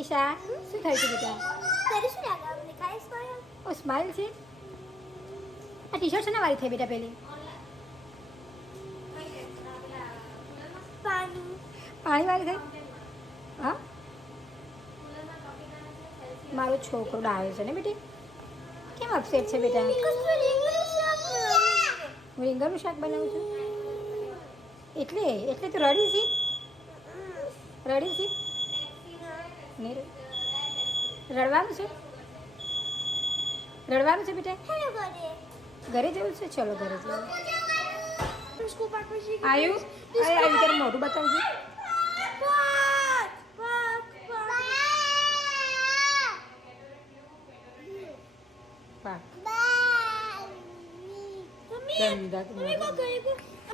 અલીશા શું થયું છે બેટા? તારી શું લાગે અમને ખાઈશ પાયો ઓ સ્માઇલ છે. આ ટી શર્ટ શેના વાળી થઈ બેટા પેલી? પાણી પાણી વાળી થઈ? હા મારો છોકરો ડાયો છે ને બેટી. કેમ અપસેટ છે બેટા? હું રીંગણનું શાક બનાવું છું એટલે એટલે તું રડી છે? રડી છે? નહીં રડવાનું છે? રડવાનું છે બેટા? હેલો ગોડે ઘરે જવું છે? ચલો ઘરે જવું. उसको पकड़ सी આયુ આવી તારું મોઢું બતાવજો. પાક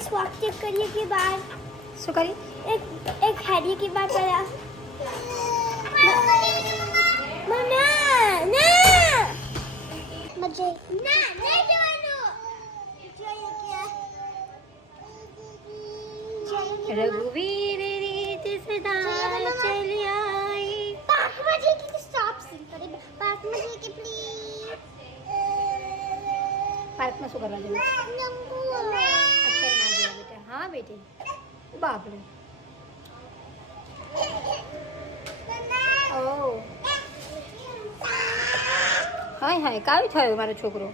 स्क्वाट चेक करिए के बाद શું કરી? एक हैरी के बाद पड़ा मम्मा ना मुझे ना नहीं जवानो જોઈએ क्या रघुवीर रीत सदा चली आई. पार्क में जाके कि स्टॉप सिंग करे पार्क में जाके प्लीज પાર્કમાં શું કરવા જવું? नंबू અત્યારે ના જવા બેટા. હા બેટી બાપરે. ઓ હાય હાય કાયું થયું મારો છોકરો?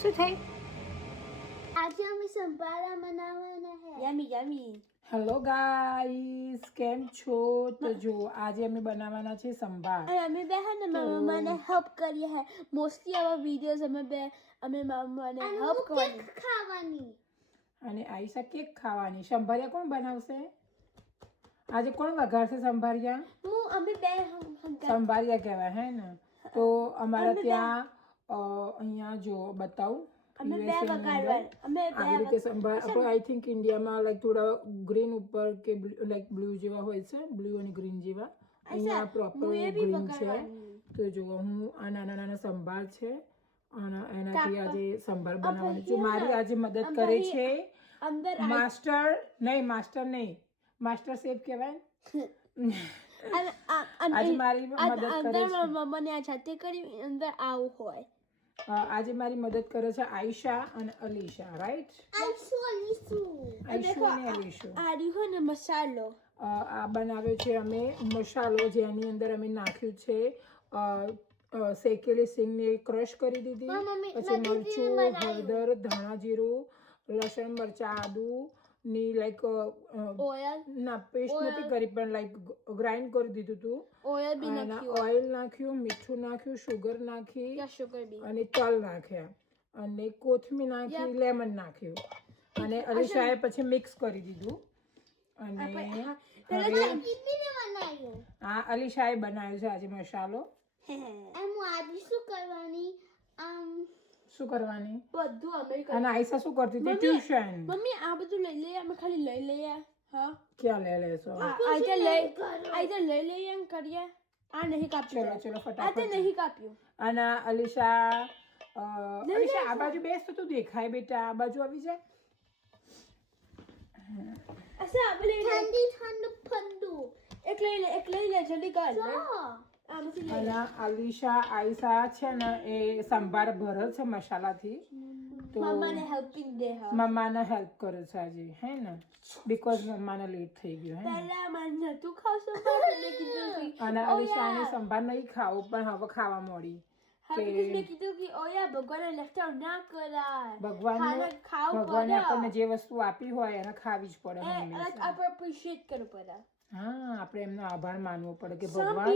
શું થયું? आज हमें संभारा मनावाना है યમી યમી. હેલો ગાઈસ, કેમ છો? તો જો આજે અમે બનાવવાના છે સંભાર. અને અમે બે હે ને મમ્માને હેલ્પ કરીએ હે મોસ્ટલી આવા વિડિયોઝ અમે બે અમે મમ્માને હેલ્પ કરવાની ખાવાની અને આઈશા કેક ખાવાની. સંભારિયા કોણ બનાવશે? આજે કોણ વઘારશે સંભારિયા? હું અમે બે સંભારિયા કહેવાય હે ને. તો અમારા ત્યાં અહીંયા જો બતાવું અમે બે USA ની અંદર વઘારવા અમે આવી રીતે સંભાર આપણે આઈ થિંક ઇન્ડિયામાં લાઈક થોડા ગ્રીન ઉપર કે લાઈક બ્લુ જેવા હોય છે, બ્લુ અને ગ્રીન જેવા. અહીંયા પ્રોપર ગ્રીન છે. તો જો હું આ નાના નાના સંભાર છે અને એનાથી આજે સંભાર બનાવવાની છું. મારી આજે મદદ કરે છે અંદર માસ્ટર શેફ કહેવાય. આજે મારી મદદ કરે છે મમ્માને આ જાતે કરી અંદર આવું હોય આજે મારી મદદ કરે છે આયશા અને અલીશા, રાઈટ? આયશુ અને અલીશુ. આ રહ્યો ને મસાલો આ બનાવ્યો છે અમે મસાલો, જેની અંદર અમે નાખ્યું છે શેકેલી સિંગને ક્રશ કરી દીધી, પછી મરચું, હળદર, ધાણા જીરું, લસણ, મરચા, આદુ ની લાઈક ઓઇલ ના પેસ્ટ નથી કરી પણ લાઈક ગ્રાઇન્ડ કરી દીધું હતું. ઓઇલ બી અને ઓઇલ નાખ્યું, મીઠું નાખ્યું, શુગર નાખી અને તલ નાખ્યા અને કોથમીર નાખી, લેમન નાખ્યું અને અલીશાએ પછી મિક્સ કરી દીધું. અને હા અલીશાએ બનાવ્યો છે આજે મસાલો. શું કરવાની? બધું અમે અને આયશા શું કરતી હતી? ટ્યુશન. મમ્મી આ બધું લઈ લઈએ અમે ખાલી લઈ લઈએ હા ક્યાં લઈ લેશો? આઈધર લઈ લઈએ એમ કરીએ. આ નહીં કાપ્યું ચલો આ ફટાફટ. તે નહીં કાપ્યું અને અલીશા આ બાજુ બેસ તો તું દેખાય બેટા. આ બાજુ આવી જાય. અસા આપણે ઠંડુ ફંડુ એક લઈ લે જલ્દી કર અને અલીશા આયશા છે ને એ સંભાર ભરે છે મસાલાથી. તો મમ્માને હેલ્પ કરે છે આજે હે ને, બીકોઝ મમ્માને લેટ થઈ ગયો હે. અને અલીશાને સંભાર નહીં ખાવું પણ હવે ખાવા મળી કે ભગવાને આપણને જે વસ્તુ આપી હોય એને ખાવી જ પડે. હા આપણે એમનો આભાર માનવો પડે કે ભગવાન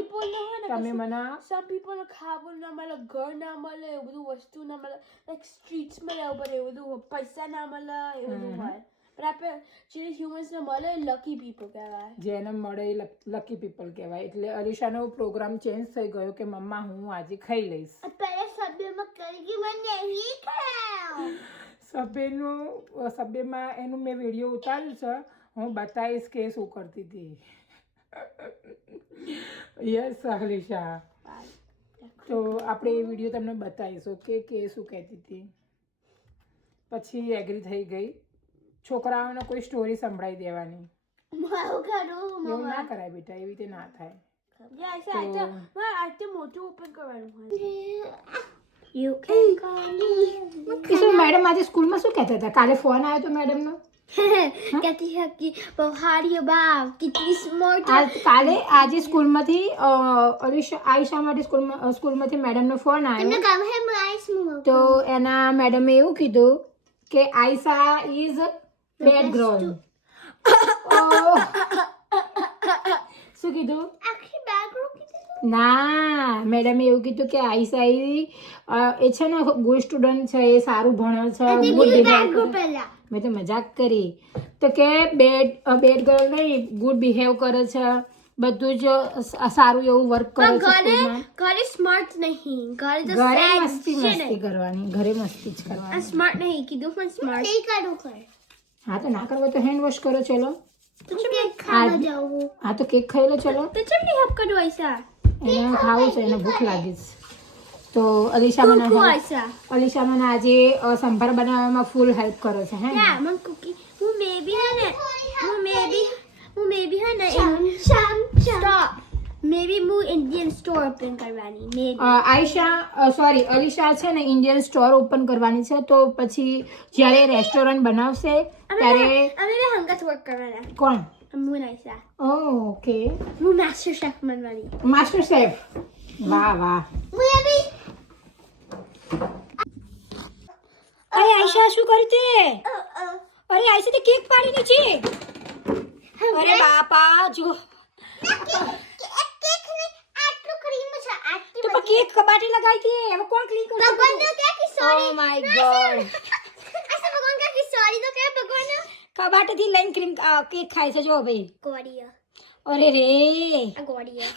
તમે મને some people ખાવું ના મળે, ઘર ના મળે, એવું બધું વસ્તુ ના મળે, લાઈક સ્ટ્રીટ્સ માં રહેવું પડે, એવું બધું પૈસા ના મળે, એવું બધું હોય. પણ આપણે જે હ્યુમન્સ ને મળે લકી પીપલ કહેવાય. જેને મળે લકી પીપલ કહેવાય. એટલે અલીશાનો પ્રોગ્રામ ચેન્જ થઈ ગયો કે મમ્મા હું આજે ખાઈ લઈશ. સભ્યમાં એનું મેં વિડીયો ઉતાર્યું છે, હું બતાવીશ કે શું કરતી હતી. યસ અલીશા. તો આપણે એ વિડીયો તમને બતાવીશું કે શું કહેતી હતી. પછી એગ્રી થઈ ગઈ. છોકરાઓને કોઈ સ્ટોરી સંભળાવી દેવાની. એવું ના કરાય બેટા, એવી રીતે ના થાય. Yeah, I said I think મોટું open કરવાનું હોય. You can call me. Kishore madam આજે સ્કૂલમાં શું કહેતા હતા? કાલે ફોન આવ્યો તો મેડમનો. कहती है कि बहारी बाप कितनी स्मार्ट આજે સ્કૂલમાંથી આયશા માટે સ્કૂલમાંથી મેડમનો ફોન આવ્યો काम है माइस मुंह તો એના મેડમે એવું કીધું કે આયશા ઇઝ બેડ ગર્લ. શું કીધું? आखिर बैग रोकी ના, મેડમે એવું કીધું કે આયશા એ છે ને ગુડ સ્ટુડન્ટ છે, એ સારું ભણે છે, ગુડ બિહેવ કરે. पहला મેં તો મજાક કરી. તો કે બેડ ગર્લ નહીં, ગુડ બિહેવ કરે છે, બધું જ સારું એવું વર્ક કરે છે સ્કૂલમાં. घरे स्मार्ट नहीं घरे तो ઘરે મસ્તી કરવાની, ઘરે મસ્તી જ કરવાની. स्मार्ट नहीं की दो स्मार्ट नहीं करूँ कर હા તો ના કરો તો હેન્ડ વોશ કરો. ચલો तो केक खाना जाऊँ હા તો કેક ખાઈ લો. ચલો तो जब नहीं हम करो ऐसा એને ખાવું છે, એને ભૂખ લાગી છે. તો અલીશા कुकू મને ऐसा આજે સંભાર બનાવવામાં ફૂલ હેલ્પ કરે છે. હે क्या मन कुकी वो मे भी है ना वो मे भी है ना स्टॉप मे भी वो इंडियन स्टोर ओपन करवानी मे અલીશા છે ને ઇન્ડિયન સ્ટોર ઓપન કરવાની છે. તો પછી જ્યારે રેસ્ટોરન્ટ બનાવશે ત્યારે हमें भी हंगत वर्क करवाना કોણ? अमून ऐसा ઓકે, वो मास्टर शेफ बनवानी માસ્ટર શેફ. વાહ વાહ. मुझे भी અરે આયશા શું કરી તે? અરે આયશા તે કેક પાડી નીચે. અરે બાપા જો केक ने आटलो क्रीम છે આટલી તો પણ કેક કબાટે લગાઈ દે. હવે કોણ ક્લીન કરશે? ભગવાન ને કહે કે સોરી ઓ માય ગોડ. ऐसा भगवान का कि सॉरी तो क्या भगवान ने કબાટેથી લઈને ક્રીમ કેક ખાય છે જો ભાઈ. ગોડિયા અરે રે, આ ગોડિયા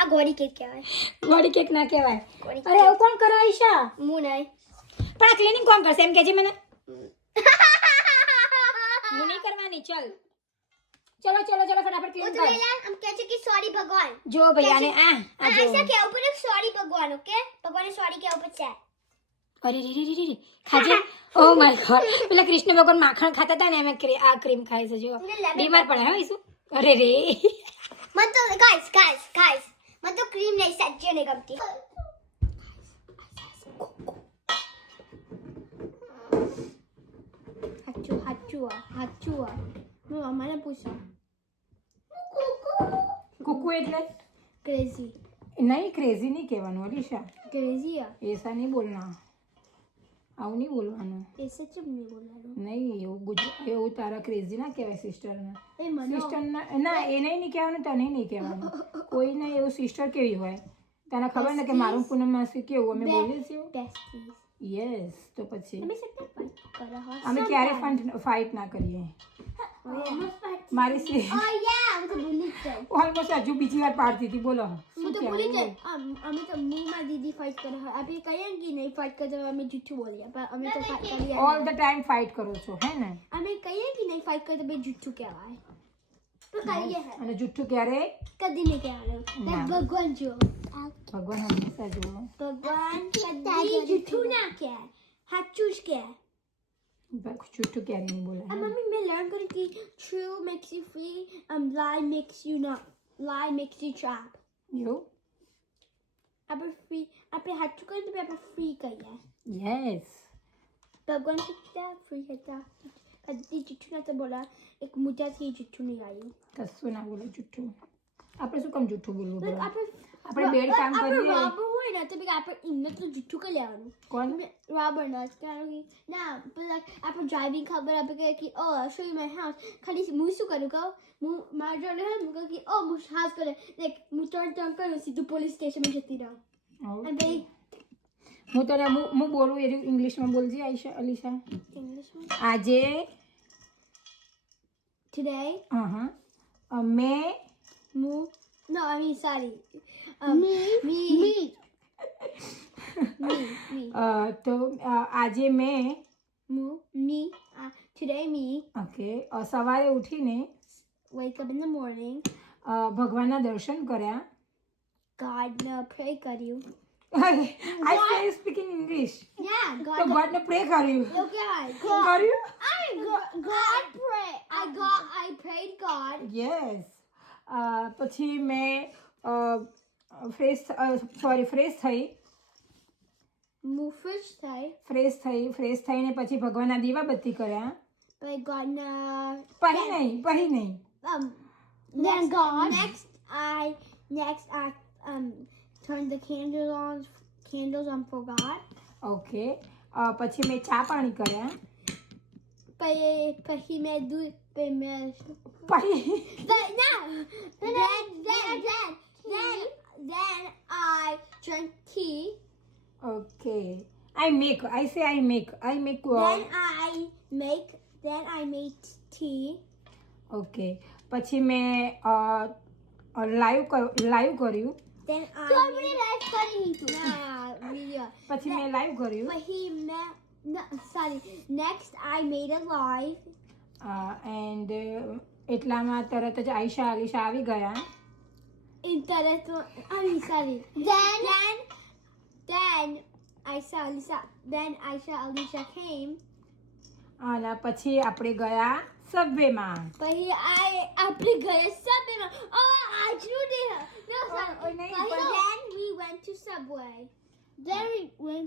આ ગોડી કેક કહેવાય ગોળી કેક ના કહેવાય. ગોળી અરે એવું કોણ કરે આયશા? મું નહીં પણ આ ક્લીનિંગ કોણ કરશે એમ કહેજે મને. હું નહીં કરવાની. ચલ ચલો ચલો ચલો ફટાફટ वो ક્લીન तो કર. मेला हम कहते कि सॉरी भगवान જો ભાઈ આને આ જો. ऐसा क्या ऊपर एक सॉरी भगवान ओके भगवान ने सॉरी क्या ऊपर से અરે રે રે રે રે ખાજે. Oh my God. પેલા કૃષ્ણ ભગવાન માખણ ખાતા હતા ને એમ આ ક્રીમ ખાય છે જો. બીમાર પડે હો ઈસુ. અરે રે. मत तो गाइस मत तो क्रीम नहीं सच्ची नहीं गमती हाचुआ मैं हमारे पूछा કુકુ એટલે क्रेजी નહીં, ક્રેઝી નહીં કહેવાનું અલીશા. क्रेजी એસા નહીં બોલના. આવું નહીં બોલવાનું. ऐसे चुप नहीं बोला નહીં એવું તારા ક્રેઝી ના કહેવાય સિસ્ટરને. ए मनो સિસ્ટરના ના એને નહીં કહેવાનું, તને નહીં કહેવાનું. કોઈને એવું સિસ્ટર કેવી હોય તને ખબર ને કે મારું પૂનમ માસી કેવું અમે બોલીએ છીએ. besties યસ તો પછી हमें सबने फाइट करा हो અમે ક્યારે ફાઇટ ના કરીએ. મારી સી oh yeah हम तो भूल गए ઓલમોસ્ટ હજુ બીજી વાર પાડતી હતી. બોલો मैं तो भूल गए हमें तो मुंह में दीदी फाइट कर रहा है अभी कहेंगे नहीं फाइट कर जब हमें झूठ बोलिए पर हमें तो फाइट कर लिया ઓલ ધ ટાઈમ ફાઇટ કરો છો હે ને? हमें कहेंगे नहीं फाइट कर जब झूठ क्या है तो कहिए है અને જુઠ્ઠું ક્યારે? कभी नहीं कह रहे ना। भगवान जो ભગવાન હંમેશા જુઓ. भगवान कभी झूठ ना क्या है हाथ चूस क्या है જુઠ્ઠું ક્યારે નહીં બોલાય. मम्मी मैं लर्न करी कि true makes you free lie makes you not lie makes you trap એવું? આપણે ફ્રી આપણે હાચું કરીએ તો આપણે ફ્રી કહીએ યસ. ભગવાન કેટલા ફ્રી હતા કદી જુઠ્ઠું નતો બોલા એક મોટાથી જુઠ્ઠું નહીં આવ્યું કશું ના બોલે જુઠ્ઠું. આપણે શું કામ જુઠ્ઠું બોલવું પડે? આપણે આપણે બેડ કામ આપણે કરીએ. રોબર હોય ને તો બી આપણે એમને તો જુઠ્ઠું કરી લેવાનું કોણ? રોબર ના કારણ કે ના પેલા આપણે ડ્રાઇવિંગ ખબર આપણે કહે કે ઓ શો યુ માય હાઉસ ખાલી હું શું કરું કહું હું મારા જોડે હોય હું કહું કે ઓ હું હાઉસ કરે લાઈક હું ટર્ન કરું સીધું પોલીસ સ્ટેશનમાં જતી રહું અને ભાઈ હું તને હું બોલું એ ઇંગ્લિશમાં બોલજે આયશા અલીશા. ઇંગ્લિશમાં આજે today મેં no I mean sorry me તો આજે મેં today me ઓકે સવારે ઉઠીને wake up in the morning ભગવાનના દર્શન કર્યા. God ને pray કર્યું I say speaking English. yeah તો God God ને પ્રે કર્યું. કર્યું કર્યું? God pray I prayed God Yes. પછી મેં ફ્રેશ થઈ Mufresh thai. ફ્રેશ થઈને પછી ભગવાનના દીવાબત્તી કર્યા. By God પહી નહીં then God. Next I turned the candles on for God. Okay. પછી મેં ચા પાણી કર્યા. Pahi mein doodh pe mein. પહી Then I drank tea. Okay. I make Then I made tea. Okay. પછી મેં લાઈવ કર્યું. Then I live video. પછી મેં લાઈવ કર્યું. Next I made a live. And એટલામાં તરત જ આયશા અલીશા આવી ગયા. Then Aisha Alicia came. અને પછી આપણે ગયા સબવેમાં. આપણે ગયા Subway. Oh, I drew there. No, sorry. નહીં, Then we went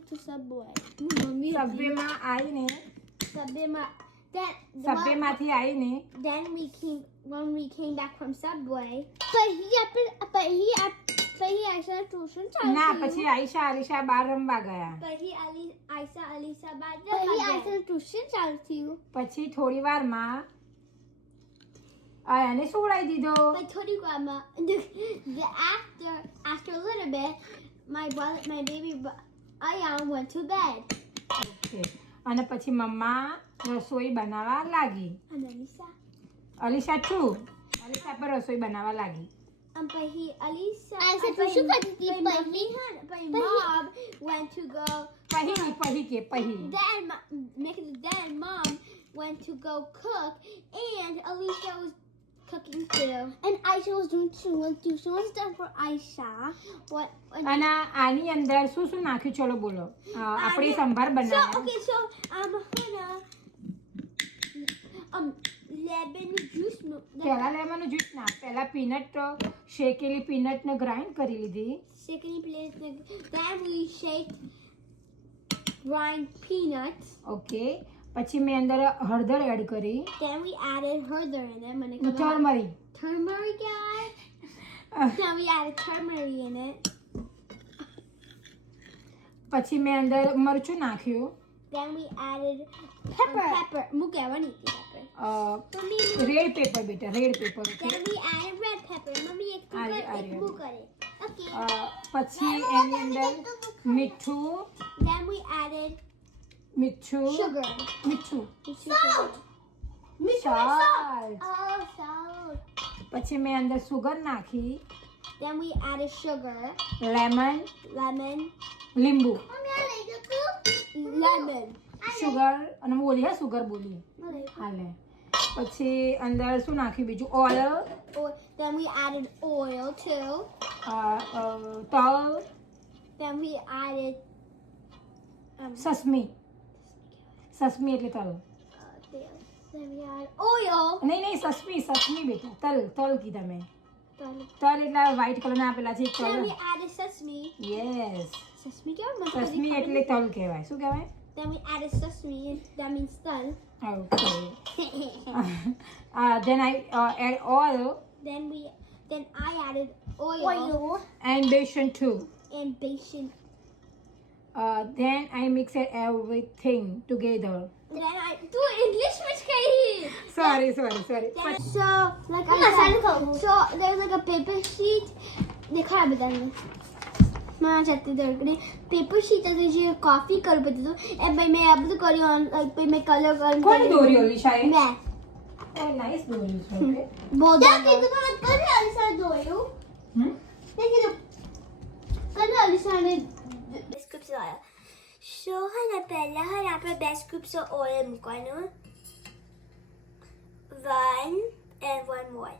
to Subway. સબવેમાં આવીને સબવેમાંથી આવીને Then when we came back from Subway. ના પછી આયશા અલીશા બહાર રમવા ગયા. Aisha Alisa tuition ચાલુ થયું. પછી થોડી વારમાં આયાને સુવડાવી દીધો. But થોડી વારમાં after a little bit my baby Ayan went to bed. Okay. અને પછી મમ્મા રસોઈ બનાવવા લાગી. And Alisa. અલીશા પર રસોઈ બનાવવા લાગી. Alisa. tuition કરતી હતી. Mom went to go. Then mom went to go cook, and Alicia was cooking too. And Aisha was doing tuition was done for Aisha. અને આની અંદર શું નાખ્યું ચલો બોલો. આપણે સંભાર બનાવ્યા. So lemon juice. પહેલા લેમનનું જ્યુસ ના, પહેલા શેકેલી પીનટને ગ્રાઇન્ડ કરી લીધી. Then we shaked grind peanuts. Okay. પછી મેં અંદર હળદર એડ કરી. Then we added hurder in it. Turmeric. Turmeric, guys. Then we added turmeric in it. પછી મેં અંદર મરચું નાખ્યું. Then we added pepper. Red pepper બેટા, red pepper. Then we added red pepper. Mummy, ek tu kar. Okay. પછી એની અંદર મીઠું. Then we added sugar. Salt. Oh, salt. પછી મેં અંદર સુગર નાખી. Then we added sugar, lemon, લીંબુ, lemon. Sugar અને બોલી સુગર બોલી હાલે. પછી અંદર શું નાખ્યું બીજું? Oil. Then we added oil too. તલ. Then we added સસમી. સસમી એટલે તલ. Then we added oil. નહીં સસમી બેટા, તલ કીધા મેં. તલ એટલે વ્હાઈટ કલરના આપેલા છે Then we તલ. added sesame. Yes. Sesame kya? સસમી એટલે તલ કહેવાય. શું કહેવાય? Then we added sesame. That means dal. Okay. Then I add oil Then I added oil, and besan too. and besan. Then I mix everything together. Then I do English with Kahi. Sorry. So like so there's like a paper sheet. देखा है बताने मैं चाहती थी paper sheet है जो coffee कर बता दो ए भाई मैं अब तो करी ऑन भाई मैं कलर कर કોણ દોરી ઓલી શાયદ? मैं Oh, nice દોરી છે. Okay. बहुत क्या ज्यादा कि तुम्हारा कर अलिसा दोयो देखिए तो कर अलिसा ने स्कूप से आया सो है ना पहला है यहाँ पे बेस्ट स्कूप से oil मुकानो 1 and 1 more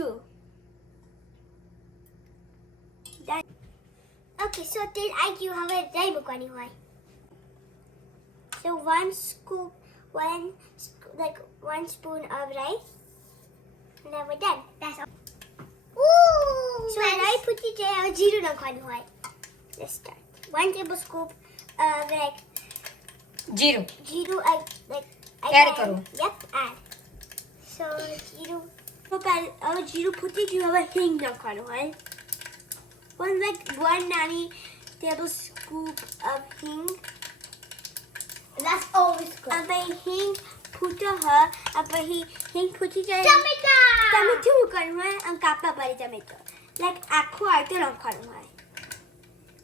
2 Okay, so then I give have a dry mukani hoy. So 1 one spoon of rice. And then we're done. That's all. Ooh! So I put it there. Zero નાખવાનું હોય. Let's start. 1 tablespoon of જીરું add કરું. Yep, add. So જીરું. હવે જીરું ફૂટી ગયું હવે હિંગ નાખવાનું હોય. one નાની tablespoon of હિંગ. That's always good. હવે હિંગ ફૂટો હ હવે હિંગ ફૂટી જાય Tomato! ટમેટું મૂકવાનું હોય અને કાપા પાડી ટમેટો આખું આટલું નાખવાનું હોય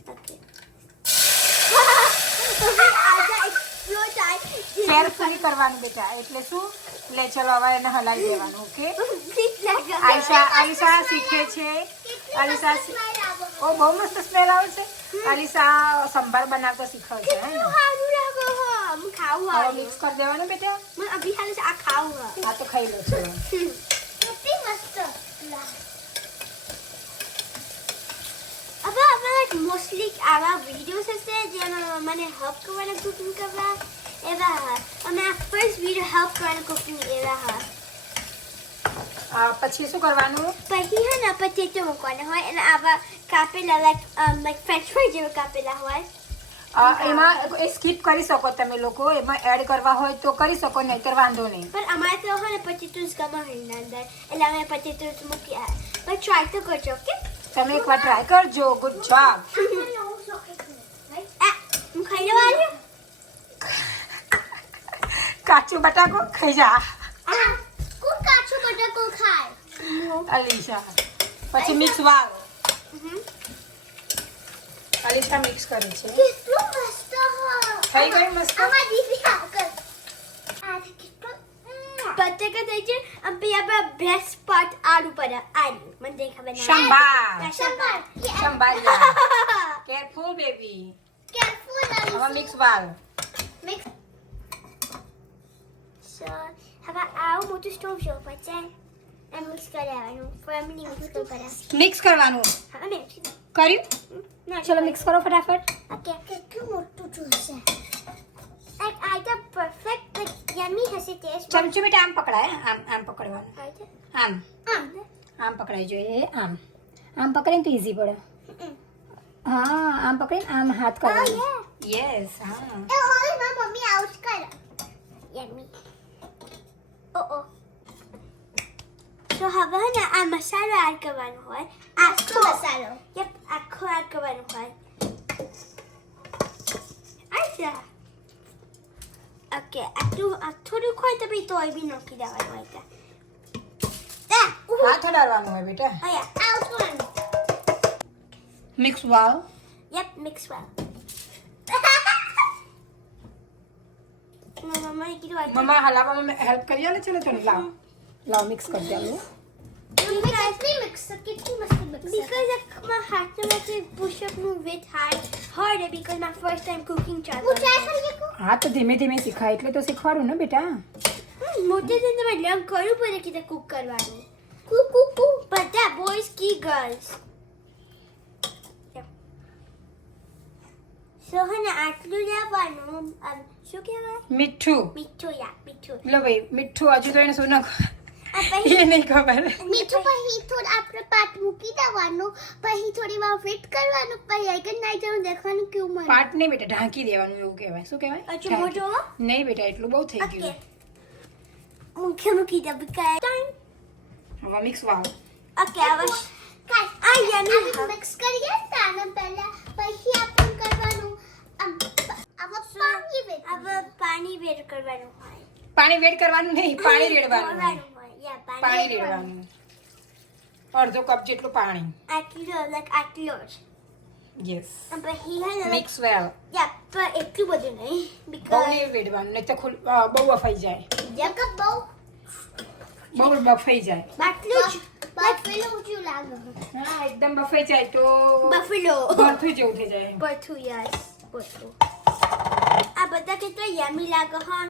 ઓકે કેરફુલી કરવાનું બેટા એટલે શું લે ચલો હવે એને હલાવી દેવાનું ઓકે આલિશા શીખે છે આલિશા ઓ બહુ મસ્ત સ્મેલ આવે છે આલિશા સંભાર બનાવતા શીખવે છે હે ને ખાવું હવે મિક્સ કરી દેવાનું બેટા મને અભી હાલ આ ખાવું આ તો ખાઈ લો ચલો કેટલી મસ્ત હવે મોસ્ટલી આવા વિડીયોઝ હશે જેમાં મને હેલ્પ કરવાના કુકિંગ કરવા એવા હા અમે આ ફર્સ્ટ વિડીયો હેલ્પ કરવાના કુકિંગ એવા હા પછી શું કરવાનું પછી હે ને પટેટો મૂકવાના હોય અને આવા કાપેલા લાઈક ફ્રેન્ચ ફ્રાઈ જેવા કાપેલા હોય એમાં સ્કીપ કરી શકો તમે લોકો એમાં એડ કરવા હોય તો કરી શકો નહીતર વાંધો નહીં પણ અમારે તો હોય ને પટેટોસ ગમે એના અંદર એટલે અમે પટેટોસ મૂક્યા પણ ટ્રાય તો કરજો ઓકે તમે એકવાર ટ્રાય કરજો ગુડ જોબ હું ખાઈ લેવાનું કાચું બટાકો ખાઈ જા કોણ કાચું બટાકો ખાય અલીશા પછી મિક્સ વાવ અલીશા મિક્સ કરે છે કેટલું મસ્ત થઈ ગયું મસ્ત આમાં દીદી આગળ આ કેટલું બટાકા થઈ છે અને આપણા બેસ્ટ પાર્ટ આલુ પર આલુ મને દેખાવે ના સંભાર સંભાર કેરફુલ બેબી કેરફુલ હવે મિક્સ વાવ મિક્સ સો હવે આવું મોટું સ્ટોવ જો પછી એમ મિક્સ કરાવવાનું ફેમિલી મિક્સ કરાવવાનું મિક્સ કરવાનું હા મેં કર્યું ના ચલો મિક્સ કરો ફટાફટ ઓકે કેટલું મોટું જોશે એક આઈટમ પરફેક્ટ યમી હશે ટેસ્ટ ચમચું બેટા આમ પકડાય આમ પકડવાનું આમ આમ આમ પકડાઈ જોઈએ આમ પકડીને તો ઈઝી પડે હા આમ પકડીને આમ હાથ કરવાનો યસ હા એ ઓય મારી મમ્મી આઉટ કર યમી ઓ તો હવે ને આ મસાલો એડ કરવાનો હોય આખો મસાલો યપ આખો એડ કરવાનો હોય આશા ઓકે આ થોડું ખોય તો બી તોય બી નાખી દેવાનું હોય હાથ હલાવવાનું હોય બેટા આયા આઉટ કરવાનું મિક્સ વાવ યપ મિક્સ well મમ્માએ કીધું આ મમ્મા હલાવવામાં હેલ્પ કરી આલે ચલો ચલો લાવ મિક્સ કરી દે because my heart was push up no with harder because my first time cooking હા તો ધીમે ધીમે શીખાય એટલે તો શીખવાડું ને બેટા મોટે થઈને તમારે લર્ન કરવું પડે કે કુક કરવાનું કુક બધા બોયઝ કી ગર્લ્સ સો હને આટલું લેવાનું શું કહેવાય મીઠું મીઠું લો ભાઈ મીઠું હજુ તો એને શું નાખ એ નહીં ખબર મીઠું પછી થોડું આપણે પાટ મૂકી દેવાનું પછી થોડી વાર વેટ કરવાનું પછી આગળ નાઈ જવાનું દેખવાનું કેવું મળે પાટ નહીં બેટા ઢાંકી દેવાનું એવું કહેવાય શું કહેવાય હજુ મોટો નહીં બેટા એટલું બહુ થઈ ઓકે ગયું મૂકી દે બીકા ટાઈમ હવે મિક્સ વાવ ઓકે હવે આ યમી મિક્સ કરીએ તાને પહેલા પછી આપણે કરવાનું પાણી વેડ કરવાનું હોય પાણી વેડ કરવાનું નહીં પાણી રેડવાનું હોય પાણી રેડવાનું અડધો કપ જેટલું પાણી આટલો જ યસ અને પછી હે મિક્સ વેલ પણ એટલું બધું નહીં બહુ બીકોઝ નહીં વેડવાનું નહીં તો બહુ બફાઈ જાય બહુ બફાઈ જાય બાટલું જ બફેલો જેવું લાગે હા એકદમ બફાઈ જાય તો બફેલો ભરથું જેવું થઈ જાય બથું યસ બથું આ બધા કેટલા યમી લાગે હા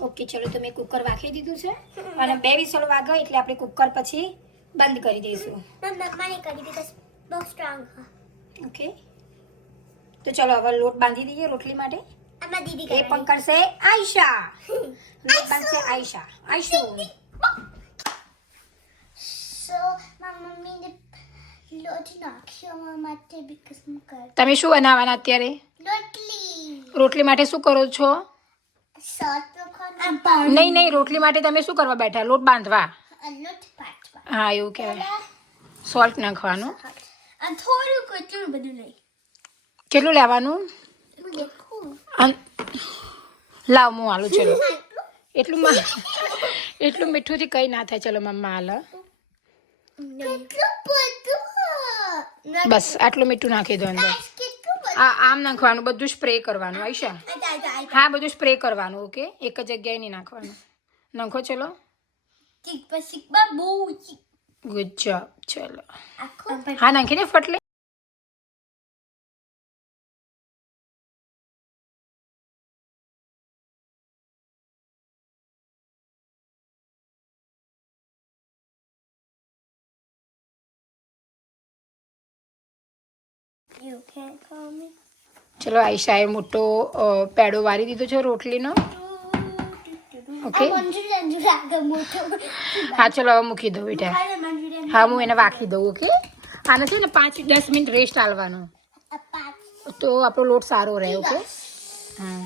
ઓકે ચલો તો મેં કુકર વાખી દીધું છે અને 2 વિસલ વાગે એટલે આપણે કુકર પછી બંધ કરી દઈશું મને કરી બીકોઝ બહુ સ્ટ્રોંગ ઓકે તો ચલો હવે લોટ બાંધી દઈએ રોટલી માટે માં દીદી એ પણ કરશે આયશા. અને એ બનશે આયશા. આયશુ. સો મારા મમ્મીને લોટ નાખ્યો માટે બીકોઝ હું કર તમે શું બનાવવાના અત્યારે? રોટલી રોટલી માટે શું કરો છો? સોટ નાખવાનું નહીં, રોટલી માટે તમે શું કરવા બેઠા? લોટ બાંધવા. લોટ પાટવા હા, એવું કહેવાય. સોલ્ટ નાખવાનું. અને થોડું કચરું બધું લઈ કેટલું લેવાનું? દેખું લાવ હું આલું. ચલો એટલું મીઠુંથી કંઈ ના થાય. ચલો મમ્મા હાલ. કેટલું બધું બસ આટલું મીઠું નાખી દો અંદર. કેટલું બધું આમ નાખવાનું, બધું સ્પ્રે કરવાનું. આયશા, હા બધું સ્પ્રે કરવાનું. ઓકે, એક જ જગ્યાએ નહીં નાખવાનું. નાખો. ચલો, પછી બહુ ગુડ જોબ. ચલો, આખું હા નાખીને ફટલે. You can't call me. ચલો, આયશાએ મોટો પેડો વારી દીધો છે રોટલીનો. ઓકે, હા ચલો હવે મૂકી દો બેટા. હા, હું એને વાકી દઉં. ઓકે, આને છે ને 5-10 મિનિટ રેસ્ટ આલવાનો, તો આપણો લોટ સારો રહે. ઓકે, હા.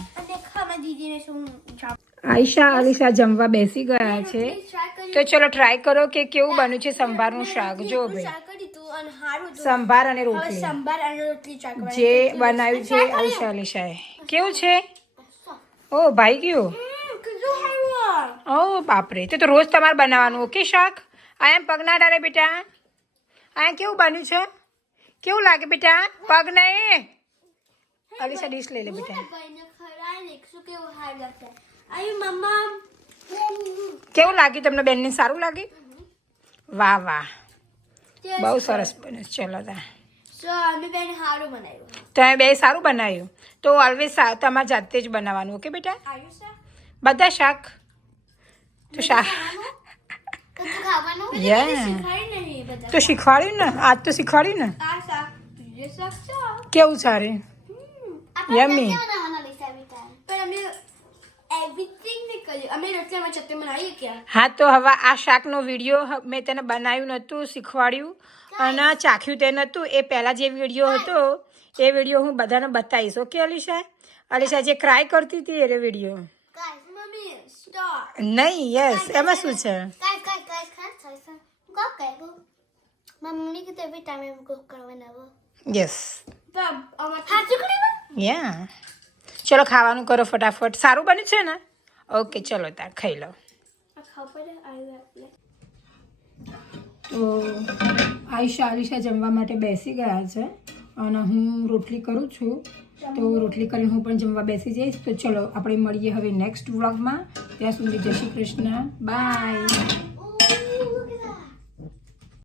આયશા અલીશા જમવા બેસી ગયા છે, તો ચલો ટ્રાય કરો કે કેવું બન્યું છે સંભારનું શાક. જો ભાઈ, સંભાર અને રોટલી જે બનાવ્યું છે આયશા અલીશાએ. કેવું છે? ઓ ભાઈ ગયું. ઓ બાપરે, તો રોજ તમારે બનાવવાનું. ઓકે શાક. આયા પગ ના ડારે બેટા. આયા કેવું બન્યું છે? કેવું લાગે બેટા? પગ નહીં. અલીશા ડીશ લઈ લે બેટા. કેવું લાગ્યું તમને બેનને? સારું લાગ્યું? વાહ વાહ, બહુ સરસ બન્યું. ચલો તમે બે સારું બનાવ્યું. તો ઓલવેઝ તમારે જાતે જ બનાવવાનું. ઓકે બેટા, બધા શાક. તો શાક તો શીખવાડ્યું ને, આજ તો શીખવાડ્યું ને. કેવું સારું? યમી. હા, તો હવે આ શાકનો વિડીયો મેં તેને બનાવ્યું નહોતું, શીખવાડ્યું અને ચાખ્યું તે નહોતું. એ પહેલાં જે વિડીયો હતો એ વિડીયો હું બધાને બતાવીશ. ઓકે અલીશા? અલીશા જે ક્રાય કરતી હતી એ વિડીયો નહીં. યસ, એમાં શું છે? મમ્મી કે એવરી ટાઈમ એમ કુક કરવાના. યસ, યા. ચલો ખાવાનું કરો ફટાફટ. સારું બન્યું છે ને? ઓકે, ચલો તાર ખાઈ લો. તો આયશા અલીશા જમવા માટે બેસી ગયા છે અને હું રોટલી કરું છું. તો રોટલી કરીને હું પણ જમવા બેસી જઈશ. તો ચલો આપણે મળીએ હવે નેક્સ્ટ વ્લોગમાં. ત્યાં સુધી જય શ્રી કૃષ્ણ. બાય.